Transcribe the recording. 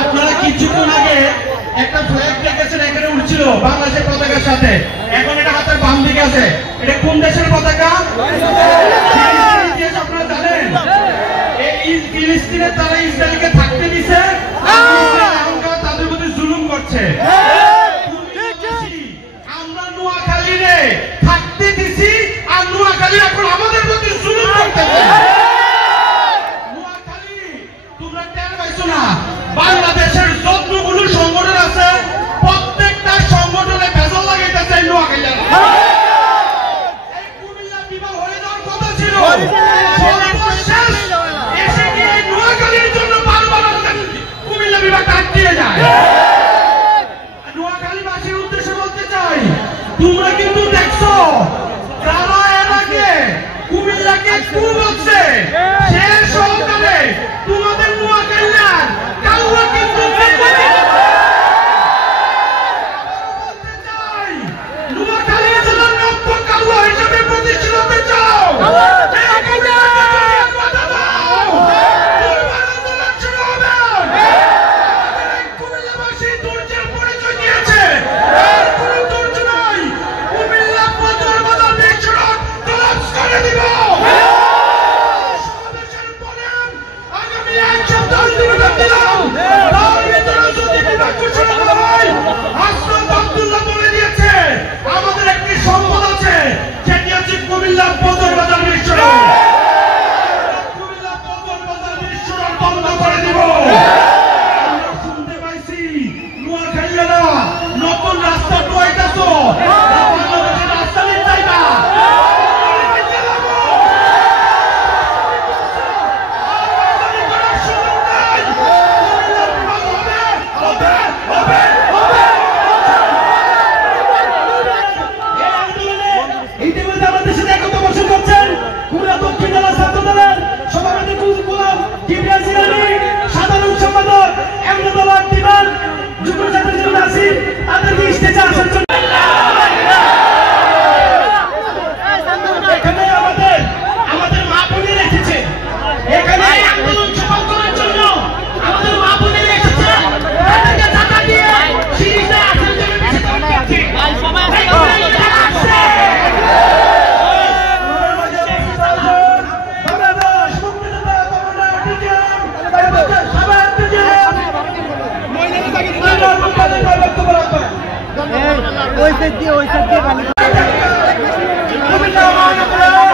আপনারা কিছুক্ষণ আগে একটা ফ্ল্যাগ দেখেছেন এখানে উঠছিল বাংলাদেশের পতাকার সাথে, এখন এটা হাতের বাম দিকে আছে। এটা কোন দেশের পতাকা? আপনারা জানেন ফিলিস্তিনে তারা ইসরায়েলকে থাকতে দিছে, তাদের প্রতি জুলুম করছে। আমরা নোয়াখালীরে থাকতে দিছি আর নোয়াখালী এখন আমাদের প্রতি জুলুম করতেছে। বাংলাদেশের যতগুলো সংগঠন আছে প্রত্যেকটা সংগঠনে ভেজাল লাগাইতেছে নোয়াখালীরা। এই কুমিল্লা বিভাগ হয়ে যাওয়ার কথা ছিল, এসে গিয়ে নোয়াখালীর জন্য বারবার কুমিল্লা বিভাগ আটকে যায়। নোয়াখালীবাসীর উদ্দেশ্যে বলতে চাই, তোমরা কিন্তু দেখছো যারা এর আগে কুমিল্লাকে কুল বলছে সে সহকারে তোমাদের নোয়াখালীর কাউয়া কিন্তু নোয়াখালী জেলার নব্য কাউয়া হিসেবে প্রতিষ্ঠিত হতে চাও। কুমিল্লাবাসী ধৈর্যের পরিচয় দিয়েছে, আর কোন ধৈর্য নাই। কুমিল্লা বদর বাজার বিশ্বরোড কলাপস করে দিব। সমাবেশের পরে আগামী এক সপ্তাহ বিরতি দিলাম, তার ভিতরে যদি বিভাগ ঘোষণা করা হয়, হাসনাত আব্দুল্লাহ বলে দিয়েছে আমাদের একটি সম্পদ আছে, সেটি হচ্ছে কুমিল্লা বদর বাজার বিশ্বরোড। কুমিল্লা বদর বাজার বিশ্বরোড বন্ধ করে দিব। আমরা শুনতে পাইছি নোয়াখালীরা নতুন রাস্তা টোয়াইতাছো, বাংলাদেশের রাস্তা নিয়ে যাইবা। ইতিমধ্যে আমাদের সাথে একতা পোষণ করছেন খুলনা দক্ষিণ জেলা ছাত্র দলের সভাপতি গোলাম কিবরিয়া জিলানী, সাধারণ সম্পাদক এমদাদুল্লাহ দিবান, যুগ্ম সেক্রেটারি নাসির, তাদেরকে স্টেজে আসার জন্য এখানে আমাদের মা বোনেরা রেখেছে, এখানে আন্দোলন সফল করার জন্য আমাদের মা বোনেরা এসেছে, তাদেরকে টাকা দিয়ে সিরিজে আসার জন্য বেশি করতে মহিলাদের ওই সাইড দিয়ে খালি কুমিল্লা মহানগরের